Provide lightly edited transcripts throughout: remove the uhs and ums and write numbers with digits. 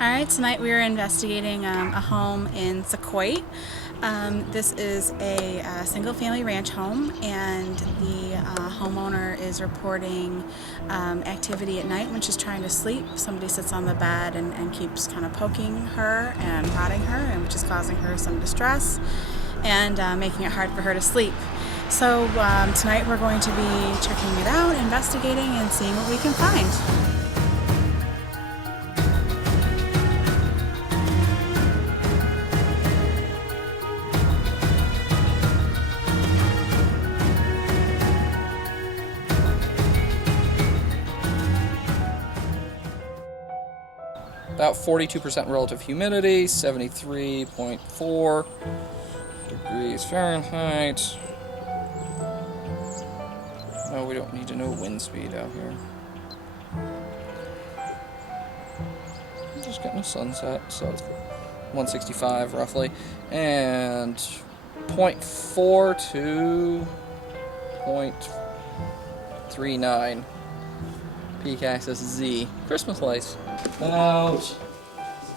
Alright, tonight we are investigating a home in Sauquoit. This is a single-family ranch home, and the homeowner is reporting activity at night when she's trying to sleep. Somebody sits on the bed and keeps kind of poking her and prodding her, and which is causing her some distress and making it hard for her to sleep. So tonight we're going to be checking it out, investigating, and seeing what we can find. About 42% relative humidity, 73.4 degrees Fahrenheit. No, we don't need to know wind speed out here. Just getting a sunset, so it's 165 roughly. And 0.4 to 0.39. Peak axis Z. Christmas lights. About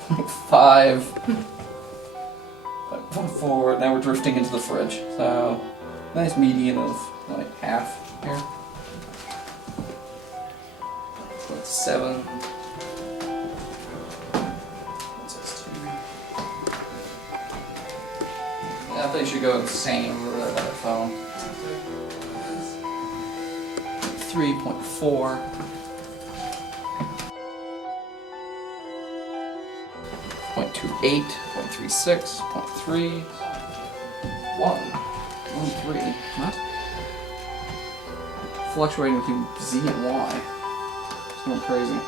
5.4. Now we're drifting into the fridge. So nice median of like half here. 7. What's this? 2. Yeah, I think you should go insane over that phone. 3.4. 0.28, 0.36, 0.3, 1, 1.3, what? Fluctuating between Z and Y. It's going crazy.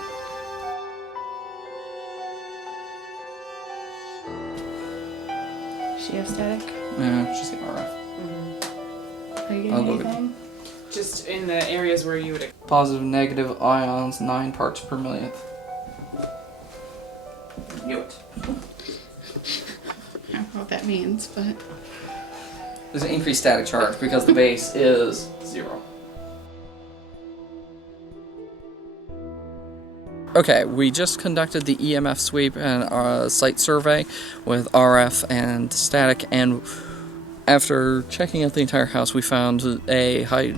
Is she have static? Yeah, she's getting RF. Are you I'll getting go anything? Just in the areas where you would... Positive, negative ions, 9 parts per millionth. Knew it. I don't know what that means, but... There's an increased static charge because the base is 0. Okay, we just conducted the EMF sweep and site survey with RF and static, and after checking out the entire house, we found a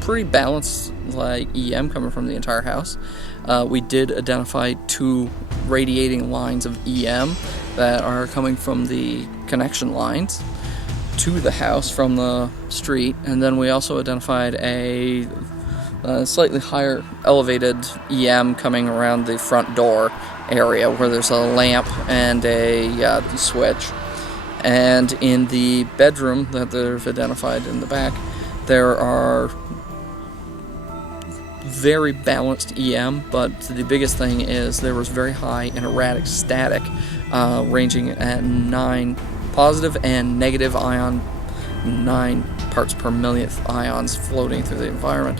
pretty balanced EM coming from the entire house. We did identify 2 radiating lines of EM that are coming from the connection lines to the house from the street, and then we also identified a slightly higher elevated EM coming around the front door area where there's a lamp and a switch. And in the bedroom that they've identified in the back, there are very balanced EM, but the biggest thing is there was very high and erratic static, ranging at 9 positive and negative ion, 9 parts per millionth ions floating through the environment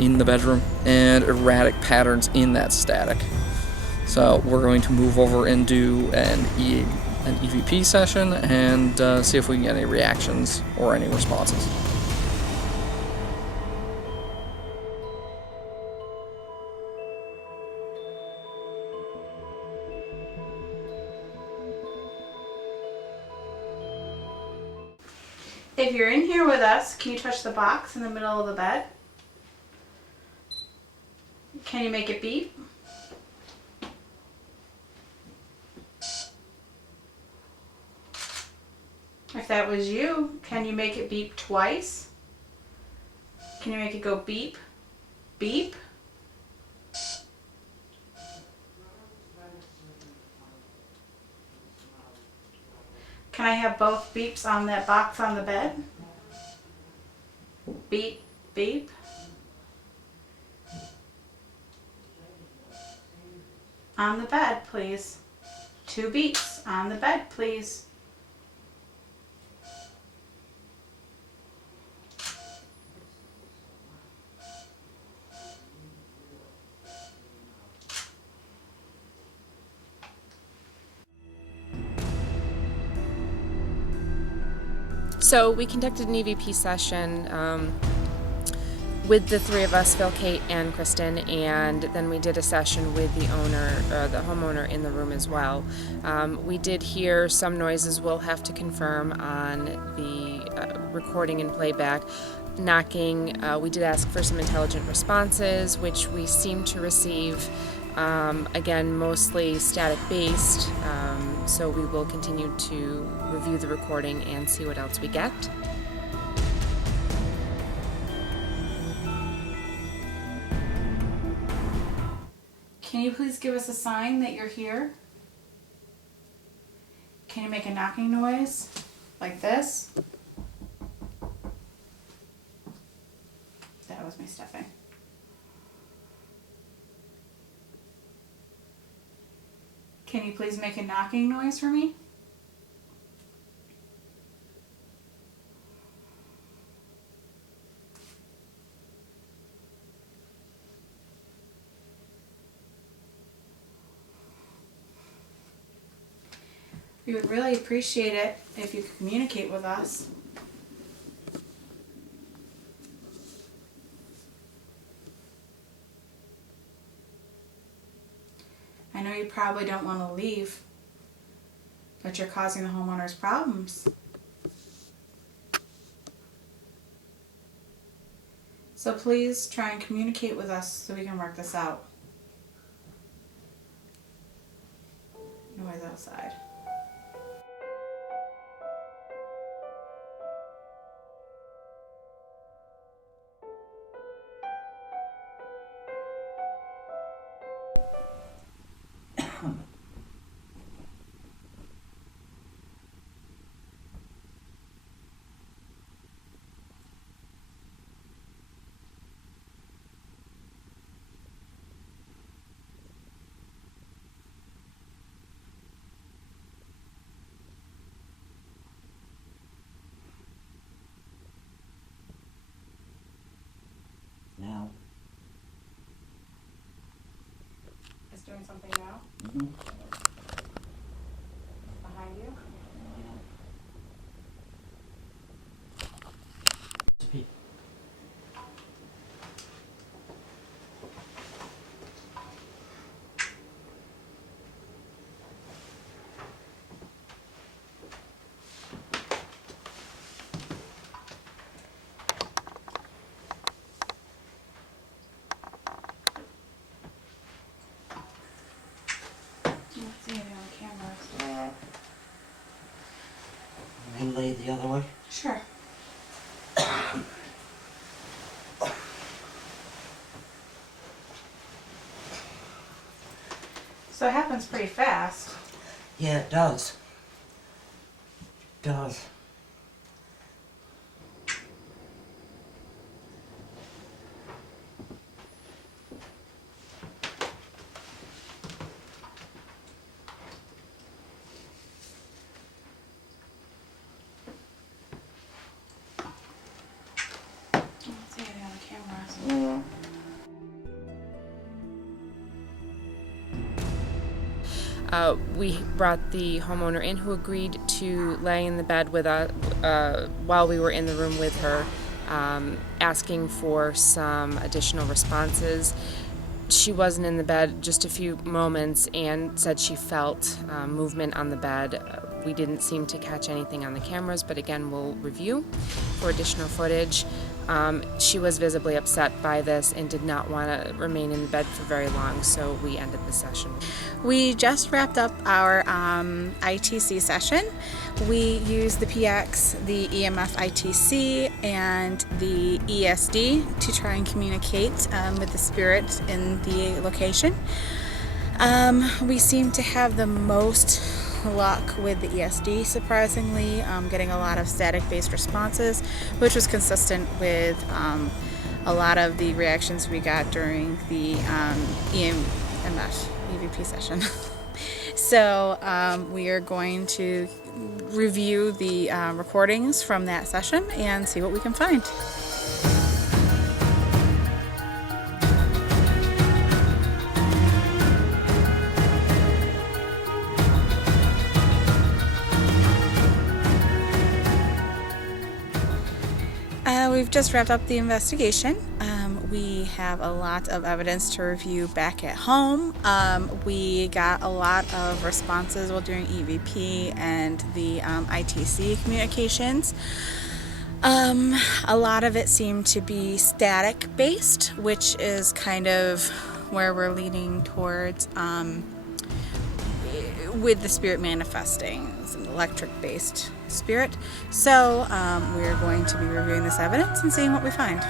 in the bedroom, and erratic patterns in that static. So we're going to move over and do an EVP session and see if we can get any reactions or any responses. If you're in here with us, can you touch the box in the middle of the bed? Can you make it beep? I If that was you, can you make it beep twice? Can you make it go beep, beep? Can I have both beeps on that box on the bed? Beep, beep. On the bed, please. 2 beeps on the bed, please. So we conducted an EVP session with the 3 of us, Phil, Kate, and Kristen, and then we did a session with the owner, the homeowner, in the room as well. We did hear some noises. We'll have to confirm on the recording and playback. Knocking. We did ask for some intelligent responses, which we seem to receive. Again, mostly static-based, so we will continue to review the recording and see what else we get. Can you please give us a sign that you're here? Can you make a knocking noise? Like this? That was me stepping. Can you please make a knocking noise for me? We would really appreciate it if you could communicate with us. I know you probably don't want to leave, but you're causing the homeowners problems. So please try and communicate with us so we can work this out. Noise outside. Now. It's doing something now? Mm-hmm. Behind you? Speak. Let's see anything on the cameras. And lay the other way. Sure. So it happens pretty fast. Yeah, it does. It does. Let's see anything on the cameras. We brought the homeowner in, who agreed to lay in the bed with us while we were in the room with her, asking for some additional responses. She wasn't in the bed just a few moments and said she felt movement on the bed, We didn't seem to catch anything on the cameras, but again, we'll review for additional footage. She was visibly upset by this and did not want to remain in bed for very long, so we ended the session. We just wrapped up our ITC session. We used the PX, the EMF ITC, and the ESD to try and communicate with the spirit in the location. We seem to have the most luck with the ESD, surprisingly, getting a lot of static-based responses, which was consistent with a lot of the reactions we got during the EVP session. So we are going to review the recordings from that session and see what we can find. We've just wrapped up the investigation. We have a lot of evidence to review back at home. We got a lot of responses while doing EVP and the ITC communications. A lot of it seemed to be static based, which is kind of where we're leaning towards with the spirit manifesting. It's an electric based spirit. So we're going to be reviewing this evidence and seeing what we find.